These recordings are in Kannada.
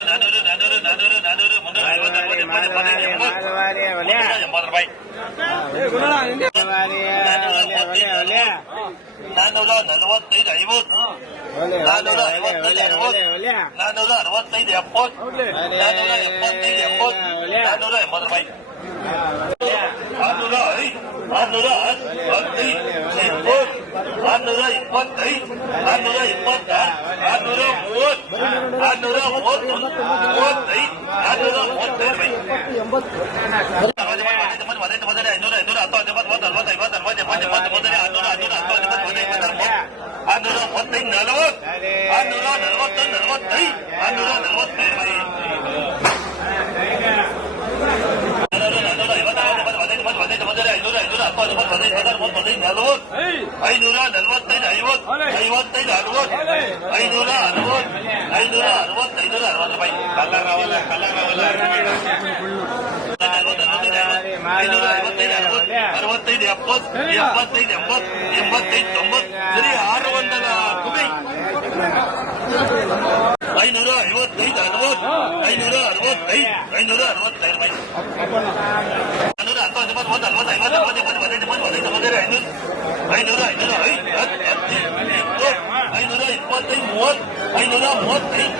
ನಾನೂರು ನಾನೂರು ನಾನೂರು ನಾನೂರು ಮುನ್ನೂರ ಐವತ್ತು ಅರವತ್ತು ಎಪ್ಪತ್ತು ಎಪ್ಪತ್ತೈದು ಎಂಬತ್ತು ಮುನ್ನೂರ ಎಂಬತ್ತು ರೂಪಾಯಿ ನಾನೂರ ನಲವತ್ತೈದು ಐವತ್ತು ನಾನೂರ ಐವತ್ತೈದು ಅರವತ್ತು ನಾನೂರ ಅರವತ್ತೈದು ಎಪ್ಪತ್ತು ನಾನೂರ ಎಪ್ಪತ್ತೈದು ಎಪ್ಪತ್ತು ನಾನೂರ ಎಂಬತ್ತು ರೂಪಾಯಿ ಆರ್ನೂರ ಐದು ಆರ್ನೂರ ಹತ್ತೈದು ಇಪ್ಪತ್ತು ಆರ್ನೂರ ಇಪ್ಪತ್ತೈದು ಆರ್ನೂರ ಇಪ್ಪತ್ತಾರು ಆರ್ನೂರ ಮೂವತ್ತು ಆರ್ನೂರ ಮೂವತ್ತೊಂದು. ಮೂವತ್ತೈದು ಆರ್ನೂರ ಮೂವತ್ತೈದು ಐನೂರ ಐನೂರ ಹತ್ತು ಹತ್ತೊಂಬತ್ತು ಮೂವತ್ತು ನಲ್ವತ್ತು ಐವತ್ತು ಅರವತ್ತು ಎಪ್ಪತ್ತು ಎಪ್ಪತ್ತು ಮೊದಲೇ ಆರ್ನೂರ ಆರ್ನೂರ ಹತ್ತು ಹತ್ತೊಂಬತ್ತು ಮೂವತ್ತು ಇಪ್ಪತ್ತು ಮೂವತ್ತು ಆರ್ನೂರ ಮೂವತ್ತೈದು ನಲವತ್ತು ಆರ್ನೂರ ನಲವತ್ತೊಂದು ನಲವತ್ತೈದು ಆರ್ನೂರ ನಲವತ್ತೈದು ಐನೂರ ನಲವತ್ತೈದು ಐವತ್ತು ಐವತ್ತೈದು ಅರವತ್ತು ಐನೂರ ಅರವತ್ತು ಐನೂರ ಅರವತ್ತು ಐನೂರ ಅರವತ್ತು ರೂಪಾಯಿ. ಕಲ್ಲರವಲ್ಲ ಕಲ್ಲರವಲ್ಲ. ಐನೂರ ಐವತ್ತೈದು ಅರವತ್ತು ಅರವತ್ತೈದು ಎಪ್ಪತ್ತು ಎಪ್ಪತ್ತೈದು ಎಂಬತ್ತು ಎಂಬತ್ತೈದು ತೊಂಬತ್ತು. ಸರಿ ಆರು ಒಂದಲ ಕುಮಿ. ಐನೂರ ಐವತ್ತೈದು ಅರವತ್ತು ಐನೂರ ಅರವತ್ತೈದು ಐನೂರ ಅರವತ್ತೈದು ರೂಪಾಯಿ. ಐನೂರ ಹತ್ತೊಂಬತ್ತು ಒಂದು ಅರವತ್ತು ಐವತ್ತು ಅರವತ್ತು ಎಪ್ಪತ್ತು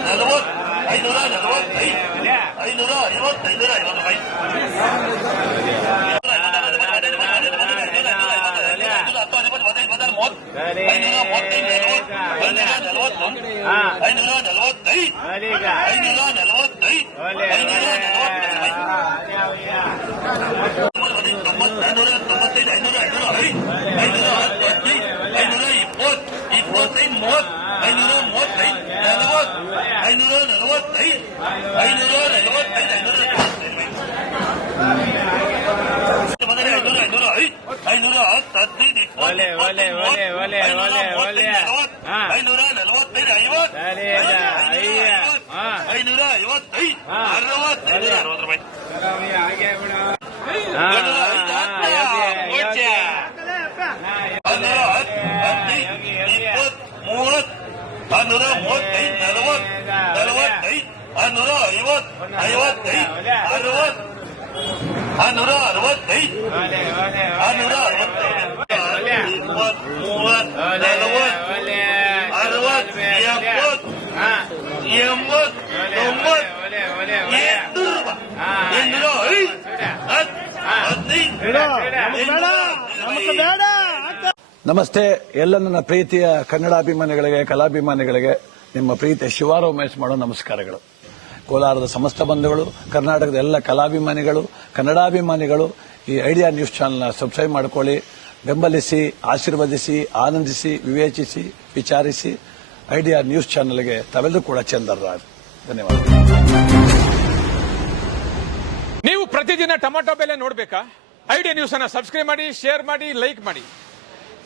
ನಲವತ್ತೈದು ಐನೂರ ನಲವತ್ತೈದು ಐನೂರ ತೊಂಬತ್ತೈದು ಐನೂರ ಐನೂರ ಐದು ಐನೂರ ಹತ್ತೈದು ಐನೂರ ಇಪ್ಪತ್ತು ಇಪ್ಪತ್ತೈದು ಮೂವತ್ತು ಐನೂರ ಮೂವತ್ತೈದು ನಲವತ್ತು ಐನೂರ ನಲವತ್ತೈದು ಐನೂರ ನಲವತ್ತೈದು ಐನೂರ ಮೊದಲೇ ಐನೂರ ಐನೂರ ಐದು ಐನೂರ ಹತ್ತು ಹದಿನೈದು ಇಪ್ಪತ್ತು ಒಲೆ, ಒಲೆ, ಒಲೆ, ಒಲೆ, ಐನೂರ ಒಲೆ, ಮೂವತ್ತೈದು ಒಲೆ. ನಲವತ್ತು ಹಾ. ಐನೂರ ನಲವತ್ತೈದು ಐವತ್ತು ಸರಿ, ಐನೂರ ಅಯ್ಯ. ಐವತ್ತು ಹಾ. ಐನೂರ ಐವತ್ತೈದು ಹಾ. ಅರವತ್ತು ಐನೂರ ಅರವತ್ತು ರೂಪಾಯಿ ಐವತ್ತೈದು ಅರವತ್ತು. ಹನ್ನೂರ ಅರವತ್ತೈದು. ಹನ್ನೂರ ಅರವತ್ತೈದು. ಇಪ್ಪತ್ತು ಮೂವತ್ತು ನಲವತ್ತು. ಅರವತ್ತು ಎಪ್ಪತ್ತು ಎಂಬತ್ತು ತೊಂಬತ್ತು. ಎಂಟುನೂರು ರೂಪಾಯಿ. ಎಂಟುನೂರ ಐದು. ಹತ್ತು ನಮಸ್ತೆ ಎಲ್ಲ ನನ್ನ ಪ್ರೀತಿಯ ಕನ್ನಡಾಭಿಮಾನಿಗಳಿಗೆ ಕಲಾಭಿಮಾನಿಗಳಿಗೆ ನಿಮ್ಮ ಪ್ರೀತಿಯ ಶಿವಾರ ಉಮೇಶ್ ಮಾಡೋ ನಮಸ್ಕಾರಗಳು. ಕೋಲಾರದ ಸಮಸ್ತ ಬಂಧುಗಳು, ಕರ್ನಾಟಕದ ಎಲ್ಲ ಕಲಾಭಿಮಾನಿಗಳು, ಕನ್ನಡಾಭಿಮಾನಿಗಳು ಈ ಐಡಿಯಾ ನ್ಯೂಸ್ ಚಾನೆಲ್ನ ಸಬ್ಸ್ಕ್ರೈಬ್ ಮಾಡ್ಕೊಳ್ಳಿ. ಬೆಂಬಲಿಸಿ, ಆಶೀರ್ವದಿಸಿ, ಆನಂದಿಸಿ, ವಿವೇಚಿಸಿ, ವಿಚಾರಿಸಿ ಐಡಿಯಾ ನ್ಯೂಸ್ ಚಾನೆಲ್ಗೆ ತಾವೆಲ್ಲರೂ ಕೂಡ ಚಂದರ್ರಾಜ್ ಧನ್ಯವಾದ. ನೀವು ಪ್ರತಿದಿನ ಟೊಮೆಟೊ ಬೆಲೆ ನೋಡ್ಬೇಕಾ? ಐಡಿಯಾ ನ್ಯೂಸ್ ಅನ್ನ ಸಬ್ಸ್ಕ್ರೈಬ್ ಮಾಡಿ, ಶೇರ್ ಮಾಡಿ, ಲೈಕ್ ಮಾಡಿ.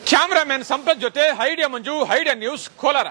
ಕ್ಯಾಮ್ರಾಮನ್ ಸಂಪತ್ ಜೊತೆ, idea Manju, idea news Kolar.